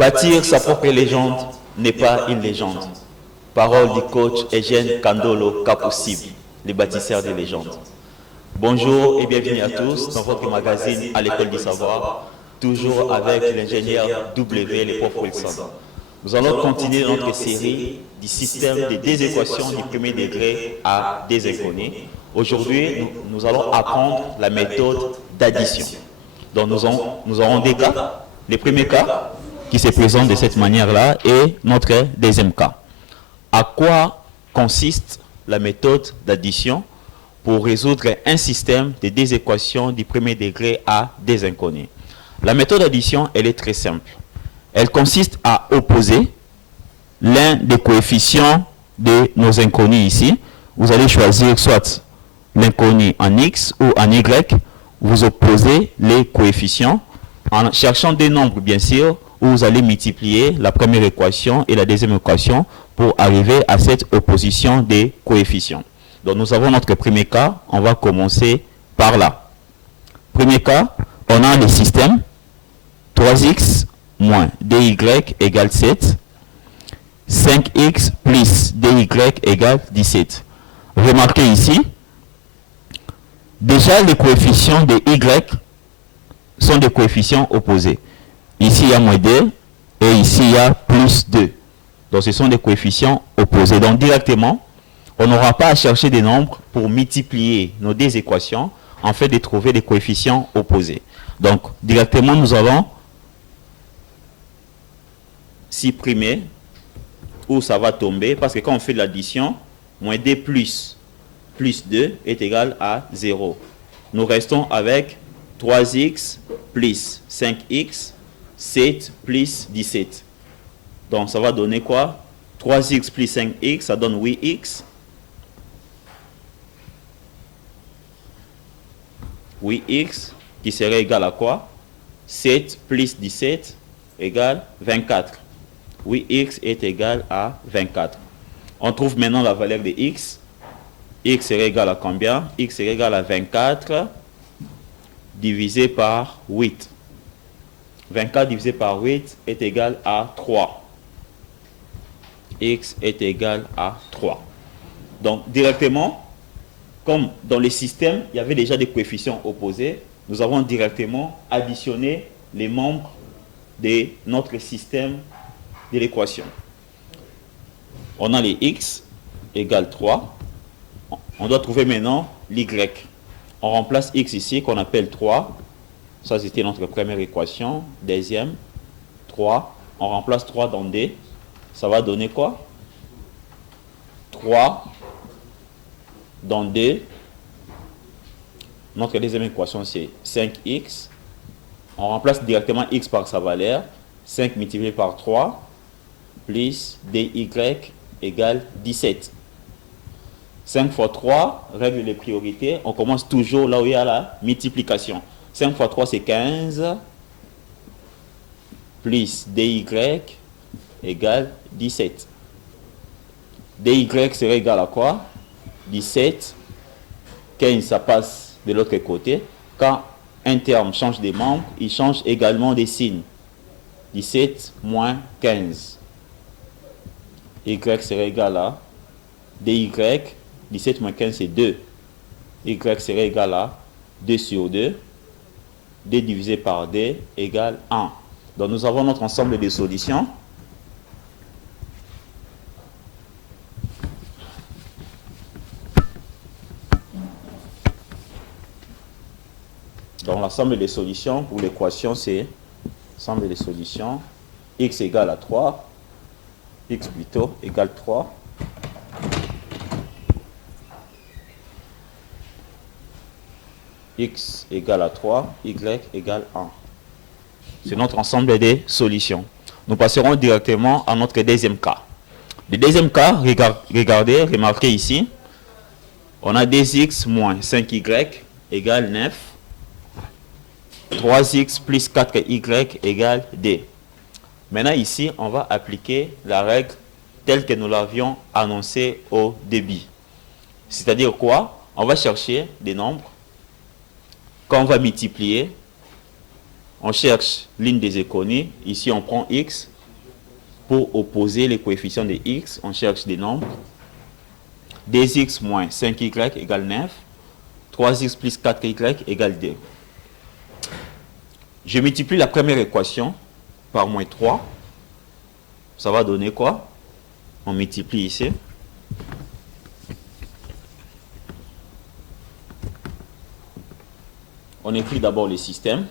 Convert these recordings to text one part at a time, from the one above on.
Bâtir sa propre légende n'est pas une légende. Parole du coach Eugène Kandolo Kaposible, les bâtisseurs de légendes. Bonjour et bienvenue à tous dans votre magazine à l'école du savoir, toujours avec l'ingénieur W, le prof Wilson. Nous allons continuer notre série du système de des équations du premier degré à des inconnus. Aujourd'hui, nous allons apprendre la méthode d'addition. Donc nous aurons des cas. Le premier cas qui se présente de cette manière-là et notre deuxième cas. À quoi consiste la méthode d'addition pour résoudre un système de des équations du premier degré à des inconnus? La méthode d'addition, elle est très simple. Elle consiste à opposer l'un des coefficients de nos inconnus ici. Vous allez choisir soit l'inconnu en x ou en y. Vous opposez les coefficients en cherchant des nombres, bien sûr, où vous allez multiplier la première équation et la deuxième équation pour arriver à cette opposition des coefficients. Donc nous avons notre premier cas, on va commencer par là. Premier cas, on a le système 3x moins dy égale 7, 5x plus dy égale 17. Remarquez ici, déjà les coefficients de y sont des coefficients opposés. Ici, il y a moins 2 et ici, il y a plus 2. Donc, ce sont des coefficients opposés. Donc, directement, on n'aura pas à chercher des nombres pour multiplier nos deux équations en fait de trouver des coefficients opposés. Donc, directement, nous allons supprimer où ça va tomber parce que quand on fait l'addition, moins 2 plus 2 est égal à 0. Nous restons avec 3x plus 5x, 7 plus 17. Donc, ça va donner quoi? 3x plus 5x, ça donne 8x. 8x qui serait égal à quoi? 7 plus 17 égale 24. 8x est égal à 24. On trouve maintenant la valeur de x. X serait égal à combien? X serait égal à 24 divisé par 8. 24 divisé par 8 est égal à 3. X est égal à 3. Donc, directement, comme dans le système, il y avait déjà des coefficients opposés, nous avons directement additionné les membres de notre système de l'équation. On a les x égale 3. On doit trouver maintenant l'y. On remplace x ici qu'on appelle 3. Ça, c'était notre première équation. Deuxième, 3. On remplace 3 dans D. Ça va donner quoi? 3 dans D. Notre deuxième équation, c'est 5x. On remplace directement x par sa valeur. 5 multiplié par 3 plus dy égale 17. 5 fois 3, règle les priorités. On commence toujours là où il y a la multiplication. 5 fois 3, c'est 15. Plus dy égale 17. dy serait égal à quoi? 17. 15, ça passe de l'autre côté. Quand un terme change de membre, il change également des signes. 17 moins 15. Y serait égal à dy. 17 moins 15, c'est 2. Y serait égal à 2 sur 2. D divisé par D égale 1. Donc, nous avons notre ensemble de solutions. Donc, l'ensemble des solutions pour l'équation, c'est l'ensemble des solutions. X égale à 3. X plutôt égale 3. X égale à 3, Y égale 1. C'est notre ensemble des solutions. Nous passerons directement à notre deuxième cas. Le deuxième cas, regardez, remarquez ici, on a 2x moins 5y égale 9. 3x plus 4y égale D. Maintenant ici, on va appliquer la règle telle que nous l'avions annoncée au début. C'est-à-dire quoi? On va chercher des nombres. Quand on va multiplier, on cherche l'une des inconnus. Ici, on prend x. pour opposer les coefficients de x, on cherche des nombres. 2x moins 5y égale 9. 3x plus 4y égale 2. Je multiplie la première équation par moins 3. Ça va donner quoi? On multiplie ici. On écrit d'abord le système.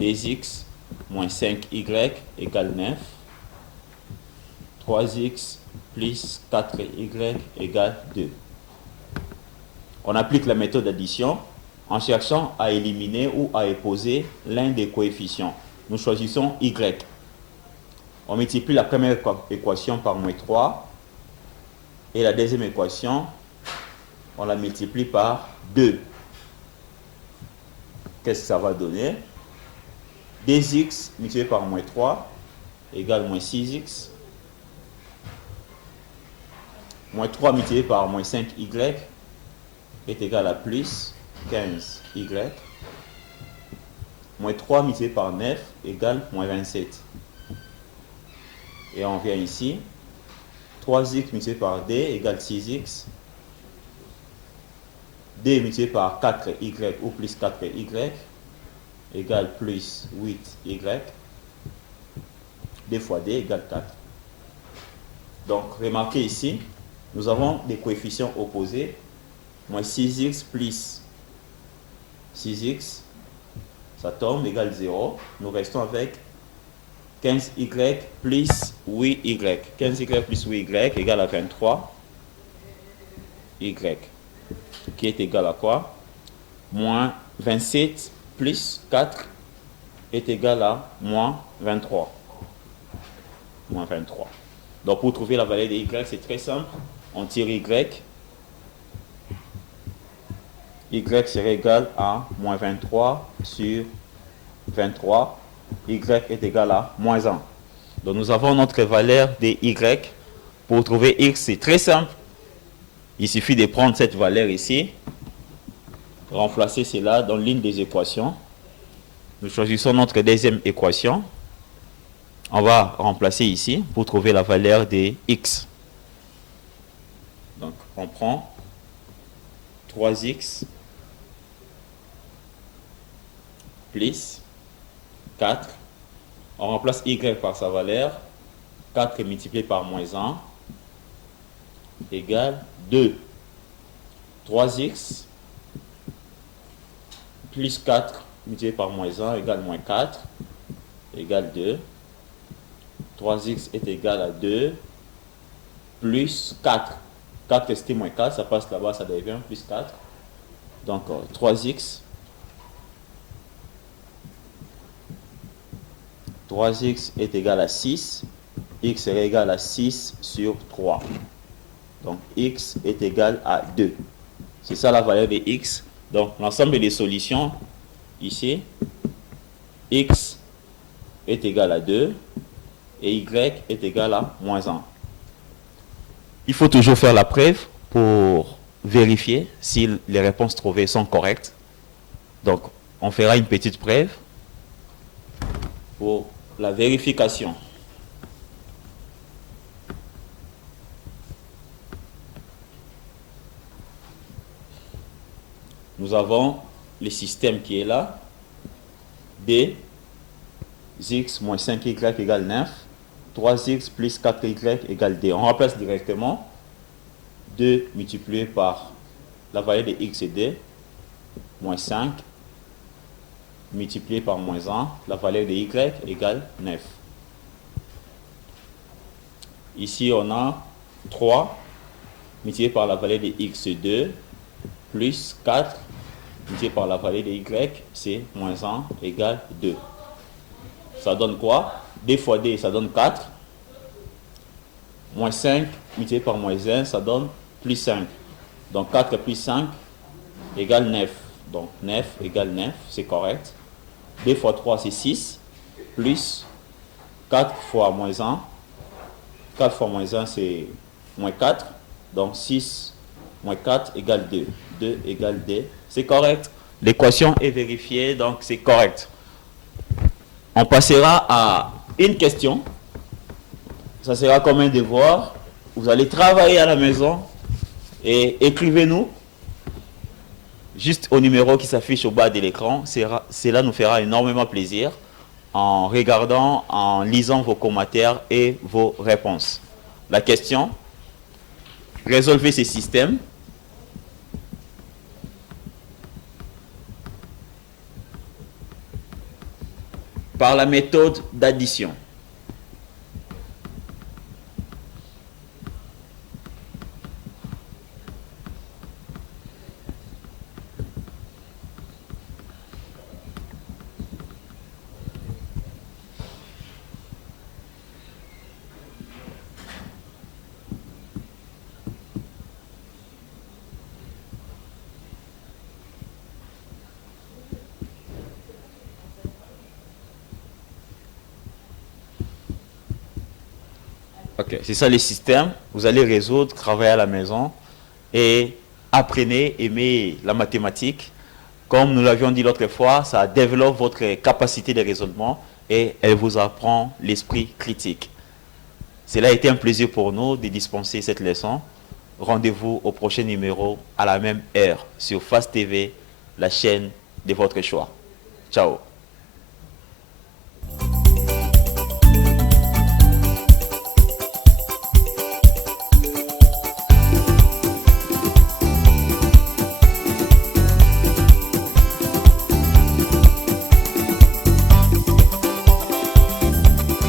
2x moins 5y égale 9. 3x plus 4y égale 2. On applique la méthode d'addition en cherchant à éliminer ou à opposer l'un des coefficients. Nous choisissons y. On multiplie la première équation par moins 3 et la deuxième équation, on la multiplie par 2. Qu'est-ce que ça va donner? 2x multiplié par moins 3 égale moins 6x. Moins 3 multiplié par moins 5y est égal à plus 15y. Moins 3 multiplié par 9 égale moins 27. Et on vient ici. 3x multiplié par d égale 6x. D multiplié par 4y ou plus 4y égale plus 8y. D fois d égale 4. Donc, remarquez ici, nous avons des coefficients opposés. Moins 6x plus 6x, ça tombe, égale 0. Nous restons avec 15y plus 8y. 15y plus 8y égale à 23y, qui est égal à quoi? Moins 27 plus 4 est égal à moins 23. Moins 23. Donc, pour trouver la valeur de y, c'est très simple. On tire y. Y serait égal à moins 23 sur 23. Y est égal à moins 1. Donc, nous avons notre valeur de y. Pour trouver x, c'est très simple. Il suffit de prendre cette valeur ici, remplacer cela dans l'une des équations. Nous choisissons notre deuxième équation. On va remplacer ici pour trouver la valeur de x. Donc, on prend 3x plus 4. On remplace y par sa valeur. 4 multiplié par moins 1 égale 2. 3x plus 4 multiplié par moins 1 égale moins 4 égale 2. 3x est égal à 2 plus 4. 4 resté moins 4, ça passe là-bas, ça devient plus 4. Donc 3x. 3x est égal à 6. X serait égal à 6 sur 3. Donc x est égal à 2. C'est ça la valeur de x. Donc l'ensemble des solutions ici, x est égal à 2 et y est égal à moins 1. Il faut toujours faire la preuve pour vérifier si les réponses trouvées sont correctes. Donc on fera une petite preuve pour la vérification. Nous avons le système qui est là. D, x moins 5y égale 9. 3x plus 4y égale d. On remplace directement 2 multiplié par la valeur de x et d, moins 5, multiplié par moins 1, la valeur de y égale 9. Ici, on a 3 multiplié par la valeur de x2, plus 4 multiplié par la valeur de y, c'est moins 1 égale 2. Ça donne quoi? D fois D, ça donne 4. Moins 5 multiplié par moins 1, ça donne plus 5. Donc 4 plus 5 égale 9. Donc 9 égale 9, c'est correct. D fois 3, c'est 6. Plus 4 fois moins 1. 4 fois moins 1, c'est moins 4. Donc 6 moins 4 égale 2. 2 égale D. C'est correct. L'équation est vérifiée, donc c'est correct. On passera à une question. Ça sera comme un devoir. Vous allez travailler à la maison et écrivez-nous juste au numéro qui s'affiche au bas de l'écran. Cela nous fera énormément plaisir en regardant, en lisant vos commentaires et vos réponses. La question, résolvez ces systèmes. Par la méthode d'addition. Ok, c'est ça les systèmes. Vous allez résoudre, travailler à la maison et apprenez, aimez la mathématique. Comme nous l'avions dit l'autre fois, ça développe votre capacité de raisonnement et elle vous apprend l'esprit critique. Cela a été un plaisir pour nous de dispenser cette leçon. Rendez-vous au prochain numéro à la même heure sur Fast TV, la chaîne de votre choix. Ciao.